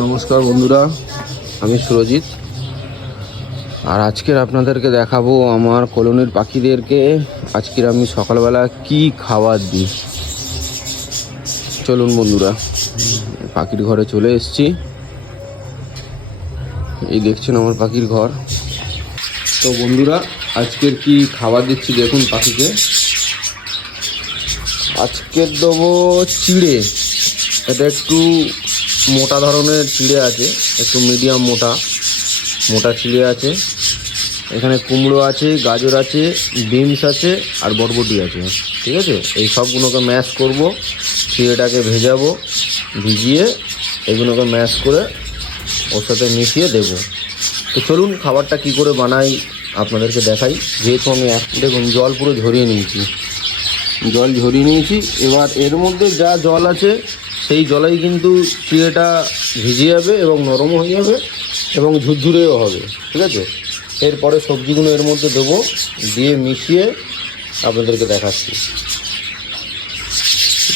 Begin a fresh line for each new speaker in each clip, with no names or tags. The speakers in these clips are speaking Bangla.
নমস্কার বন্ধুরা, আমি সুরজিৎ। আর আজকের আপনাদেরকে দেখাবো আমার কলোনির পাখিদেরকে, আজকের আমি সকালবেলা কি খাবার দিই। চলুন বন্ধুরা, পাখির ঘরে চলে এসছি। এই দেখছেন আমার পাখির ঘর। তো বন্ধুরা, আজকের কি খাবার দিচ্ছি দেখুন পাখিকে। আজকের দেবো চিড়ে, এটা একটু মোটা ধরনের চিড়ে আছে, একটু মিডিয়াম মোটা। মোটা চিড়ে আছে। এখানে কুমড়ো আছে, গাজর আছে বিনস আছে, আর বরবটি আছে। ঠিক আছে? এই সবগুলোকে ম্যাশ করব, চিড়েটাকে ভেজাবো, ভিজিয়ে এগুলোকে ম্যাশ করে ওর সাথে মিশিয়ে দেব। তো চলুন খাবারটা কি করে বানাই আপনাদেরকে দেখাই। যেহেতু আমি দেখুন, জল পুরো ঝরিয়ে নিয়েছি। জল ঝরিয়ে নিয়েছি। এবার এর মধ্যে যা জল আছে সেই জলেই কিন্তু চিড়েটা ভিজে যাবে এবং নরম হয়ে যাবে এবং ঝুরঝুরেও হবে, ঠিক আছে? এরপরে সবজিগুলো এর মধ্যে দেবো, দিয়ে মিশিয়ে আপনাদেরকে দেখাচ্ছি।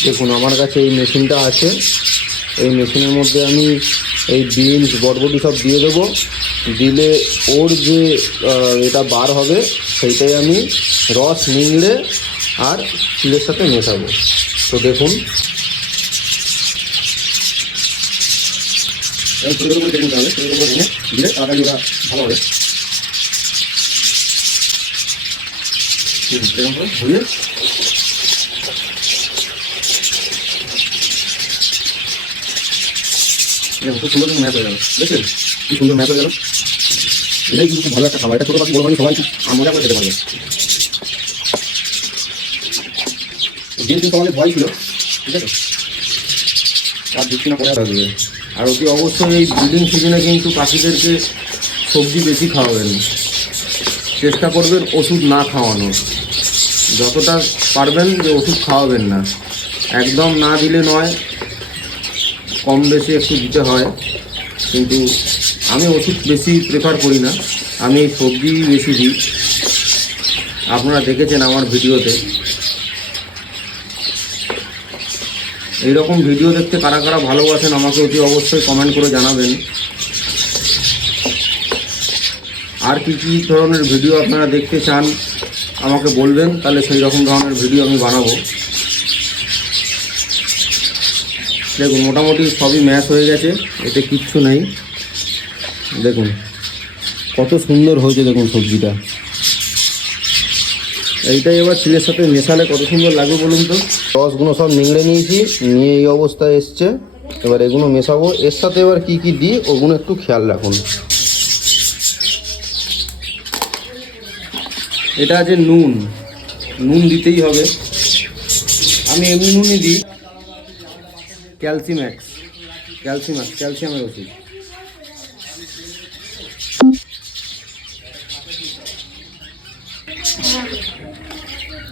দেখুন, আমার কাছে এই মেশিনটা আছে। এই মেশিনের মধ্যে আমি এই বিনস বটবটি সব দিয়ে দেবো। দিলে ওর যে এটা বার হবে, সেইটাই আমি রস নিংড়ে আর চিড়ের সাথে মেশাবো। তো দেখুন
ছোটো করে কেটে হবে ছোটো করে ভেঙে দিলে তাড়াতাড়ি খুব সুন্দর ম্যাচ হয়ে গেল দেখছেন কি সুন্দর ম্যাচ হয়ে গেল এটাই কিন্তু ভালো একটা খাবার এটা ছোটো পাখি বড় পাখি সবাই মজা করে খেতে পারবে কিন্তু আমাদের ভয় ছিল ঠিক আছে? না
থাকবে আর অতি অবশ্যই এই ব্রিডিং সিজনে কিন্তু পাখিদেরকে সবজি বেশি খাওয়াবেন। চেষ্টা করবেন ওষুধ না খাওয়ানোর। যতটা পারবেন যে ওষুধ খাওয়াবেন না। একদম না দিলে নয়, কম বেশি একটু দিতে হয়। কিন্তু আমি ওষুধ বেশি প্রেফার করি না। আমি সবজি বেশি দিই। আপনারা দেখেছেন আমার ভিডিওতে। এইরকম ভিডিও দেখতে কারা কারা ভালোবাসেন আমাকে অতি অবশ্যই কমেন্ট করে জানাবেন। আর কি কি ধরনের ভিডিও আপনারা দেখতে চান আমাকে বলবেন, তাহলে সেই রকম ধরনের ভিডিও আমি বানাবো। দেখুন, মোটামুটি সবই ম্যাচ হয়ে গেছে, এতে কিচ্ছু নেই। দেখুন, কত সুন্দর হয়েছে দেখুন সবজিটা। এইটাই এবার চিলের সাথে মেশালে কত সুন্দর লাগবে বলুন তো? রসগুলো সব নিংড়ে নিয়েছি নিয়ে এই অবস্থায় এসছে। এবার এগুলো মেশাবো। এর সাথে এবার কি কি দিই ওগুলো একটু খেয়াল রাখুন। এটা আছে নুন। নুন দিতেই হবে। আমি এমনি নুনই দিই। ক্যালসিম্যাক্স। ক্যালসিমাক্স ক্যালসিয়ামের ওষুধ।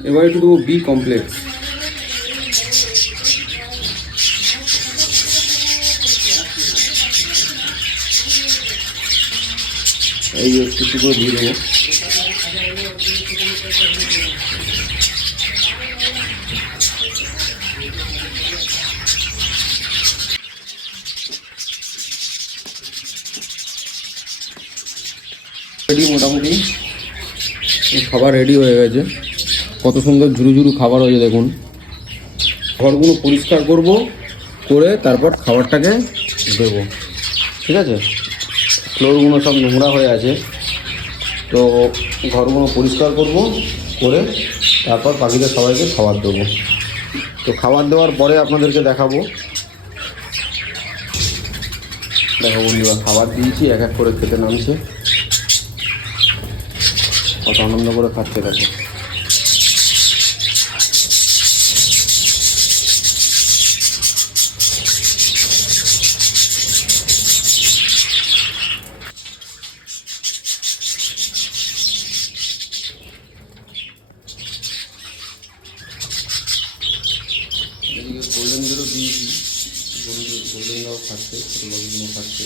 এবার একটু দেবো বি কমপ্লেক্স এই একটু একটু করে দিয়ে দেবো। রেডি মোটামুটি। খাবার রেডি হয়ে গেছে। কত সুন্দর ঝুরু ঝুরু খাবার হয়েছে দেখুন। ঘরগুলো পরিষ্কার করব, করে তারপর খাবারটাকে দেবো। ঠিক আছে? ফ্লোরগুলো সব নোংরা হয়ে আছে। তো ঘরগুলো পরিষ্কার করব, করে তারপর পাখিদের সবাইকে খাবার দেবো। তো খাবার দেওয়ার পরে আপনাদেরকে দেখাবো। দেখো বন্ধুরা, খাবার দিয়েছি, এক এক করে খেতে নামছে। কত আনন্দ করে খাচ্ছে দেখো। দিয়েছি গোল্ডেন ছোটো বাবুগুলো খাচ্ছে